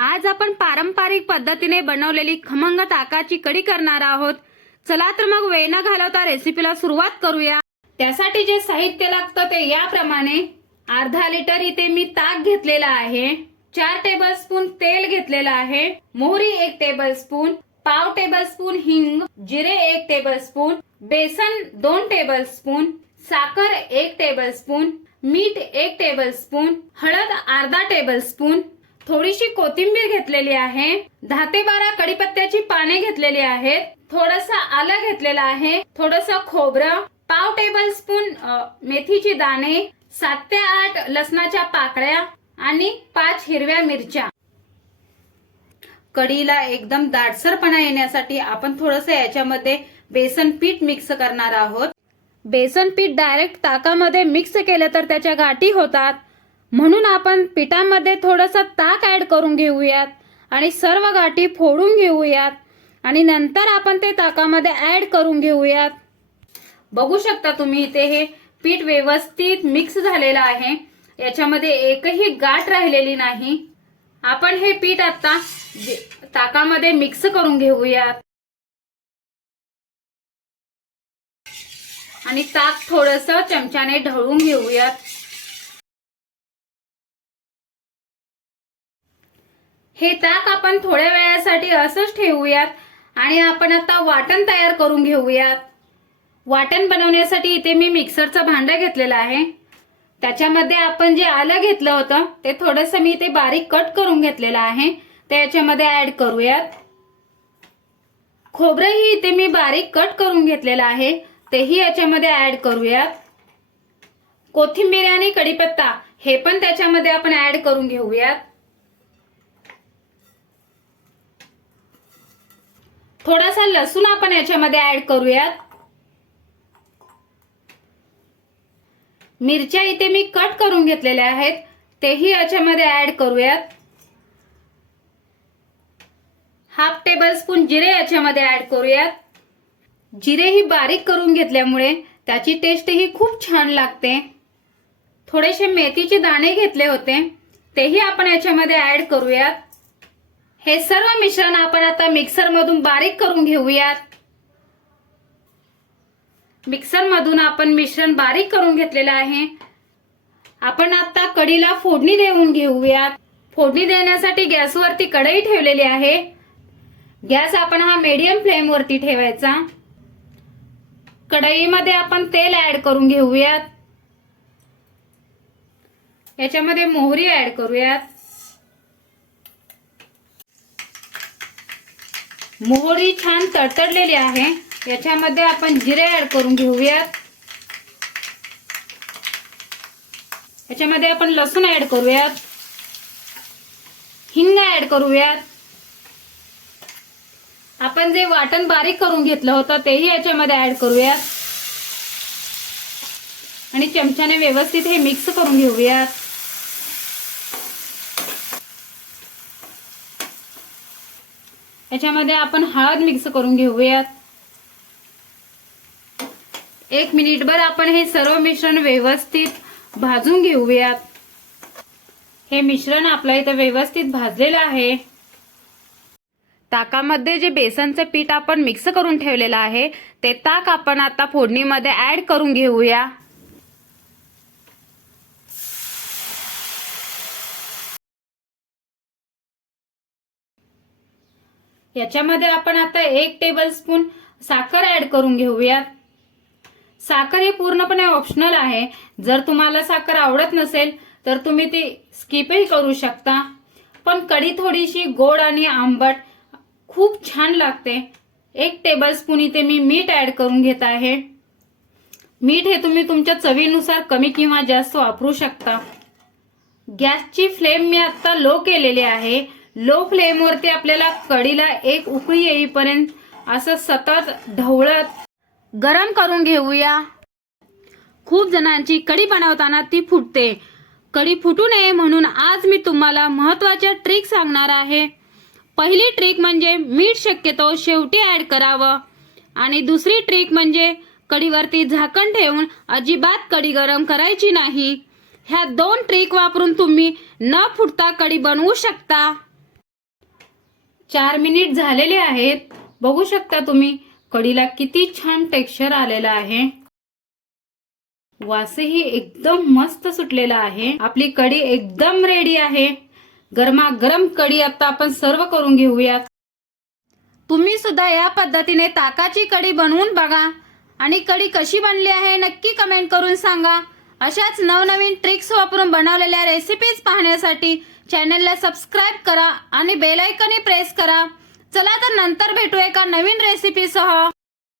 आज आपण पारंपरिक पद्धतीने बनवलेली खमंग ताकाची कढी करणार आहोत। चला तर मग वेळ न घालवता रेसिपीला सुरुवात करूया। त्यासाठी जे साहित्य लागतं ते याप्रमाणे। अर्धा लिटर इथे मी ताक घेतलेला आहे, 4 टेबलस्पून तेल घेतलेला आहे, मोहरी 1 टेबलस्पून, पाव टेबलस्पून हिंग, जिरे 1 टेबलस्पून, बेसन 2 टेबलस्पून, साखर 1 टेबलस्पून, मीठ 1 टेबलस्पून, हळद अर्धा टेबलस्पून, थोडीशी कोथिंबीर घेतलेली आहे, 10 ते 12 कढीपत्त्याची पाने घेतलेली आहेत, थोडंसं आलं घेतलेलं आहे, थोडंसं खोबरं, पाव टेबलस्पून मेथीची दाणे, 7 ते 8 लसणाच्या पाकळ्या आणि 5 हिरव्या मिरच्या। कढीला एकदम दाटसरपणा येण्यासाठी आपण थोडंसं याच्यामध्ये बेसन पीठ मिक्स करणार आहोत। बेसन पीठ डायरेक्ट ताकामध्ये मिक्स केलं तर त्याच्या गाठी होतात, म्हणून आपण पिठामध्ये थोडंसं ताक ऍड करून घेऊयात आणि सर्व गाठी फोडून घेऊयात आणि नंतर आपण ते ताकामध्ये ऍड करून घेऊयात। बघू शकता तुम्ही इथे हे पीठ व्यवस्थित मिक्स झालेलं आहे, याच्यामध्ये एकही गाठ राहिलेली नाही। आपण हे पीठ आता ताकामध्ये मिक्स करून घेऊयात आणि ताक थोडंसं चमच्याने ढवळून घेऊयात। हे ताक आपण थोड्या वेळासाठी असंच ठेवूयात आणि आपण आता वाटण तयार करून घेऊयात। वाटण बनवण्यासाठी इथे मी मिक्सरचं भांडं घेतलेलं आहे, त्याच्यामध्ये आपण जे आलं घेतलं होतं ते थोडंसं मी इथे बारीक कट करून घेतलेलं आहे, ते याच्यामध्ये ऍड करूयात। खोबरंही इथे मी बारीक कट करून घेतलेलं आहे, तेही याच्यामध्ये ऍड करूयात। कोथिंबीर आणि कढीपत्ता हे पण त्याच्यामध्ये आपण ऍड करून घेऊयात। थोडासा लसूण आपण याच्यामध्ये ऍड करूयात। मिरच्या इथे मी कट करून घेतलेल्या आहेत, तेही याच्यामध्ये ऍड करूयात। हाफ टेबलस्पून जिरे याच्यामध्ये ऍड करूयात। जिरे ही बारीक करून घेतल्यामुळे त्याची टेस्ट ही खूप छान लागते। थोडेसे मेथीचे दाणे घेतले होते, तेही आपण याच्यामध्ये ऍड करूयात। हे सर्व मिश्रण आपण आता मिक्सर मधून बारीक करून घेऊयात। मिक्सर मधून आपण मिश्रण बारीक करून घेतलेलं आहे। आपण आता कढीला फोडणी देऊन घेऊयात। फोडणी देण्यासाठी गॅसवरती कढई ठेवलेली आहे। गॅस आपण हा मीडियम फ्लेम वरती ठेवायचा। कढईमध्ये आपण तेल ऍड करून घेऊयात। याच्यामध्ये मोहरी ऍड करूयात। मोहरी छान तडतडलेली आहे, याच्यामध्ये आपण जिरे ऍड करून घेऊयात। याच्यामध्ये आपण लसूण ऍड करूयात, हिंग ऍड करूयात। आपण जे वाटण बारीक करून घेतलं होतं तेही याच्यामध्ये ऍड करूयात आणि चमच्याने व्यवस्थित हे मिक्स करून घेऊयात। याच्यामध्ये आपण हळद मिक्स करून घेऊयात। 1 मिनिटभर आपण हे सर्व मिश्रण व्यवस्थित भाजून घेऊयात। हे मिश्रण आपलं इथं व्यवस्थित भाजलेलं आहे। ताकामध्ये जे बेसनचं पीठ आपण मिक्स करून ठेवलेलं आहे ते ताक आपण आता फोडणीमध्ये ऍड करून घेऊया। याच्यामध्ये आपण आता 1 टेबलस्पून साखर ऍड करून घेऊयात। साखर ही पूर्णपणे ऑप्शनल आहे, जर तुम्हाला साखर आवडत नसेल तर तुम्ही ती स्किपही करू शकता, पण कढी थोडीशी गोड आणि आंबट खूप छान लागते। 1 टेबलस्पून इथे मी मीठ ऍड करून घेत आहे। मीठ हे तुम्ही तुमच्या चवीनुसार कमी किंवा जास्त वापरू शकता। गॅसची फ्लेम मी आता लो केलेली आहे। लो फ्लेम वरती आपल्याला कढीला एक उकळी येईपर्यंत असं सतत ढवळत गरम करून घेऊया। खूप जणांची कढी बनवताना ती फुटते, कढी फुटू नये म्हणून आज मी तुम्हाला महत्त्वाच्या ट्रिक सांगणार आहे। पहिली ट्रिक म्हणजे मीठ शक्यतो शेवटी ऍड करावं आणि दुसरी ट्रिक म्हणजे कढीवरती झाकण ठेवून अजिबात कढी गरम करायची नाही। ह्या 2 ट्रिक वापरून तुम्ही न फुटता कढी बनवू शकता। 4 मिनिट झालेले आहेत. बघू शकता तुम्ही कढीला किती छान टेक्स्चर आलेलं आहे. वासही एकदम मस्त सुटलेला आहे. आपली कढी एकदम रेडी आहे. गरमागरम कढी आता आपण सर्व करून घेऊयात. तुम्ही सुद्धा या पद्धतीने ताकाची कढी बनवून बघा आणि कढी कशी बनली आहे नक्की कमेंट करून सांगा. अशाच नवनवीन ट्रिक्स वापरून बनवलेल्या रेसिपीज पाहण्यासाठी चॅनलला सबस्क्राईब करा आणि बेल आयकॉन प्रेस करा. चला तर नंतर भेटू एका नवीन रेसिपीसह.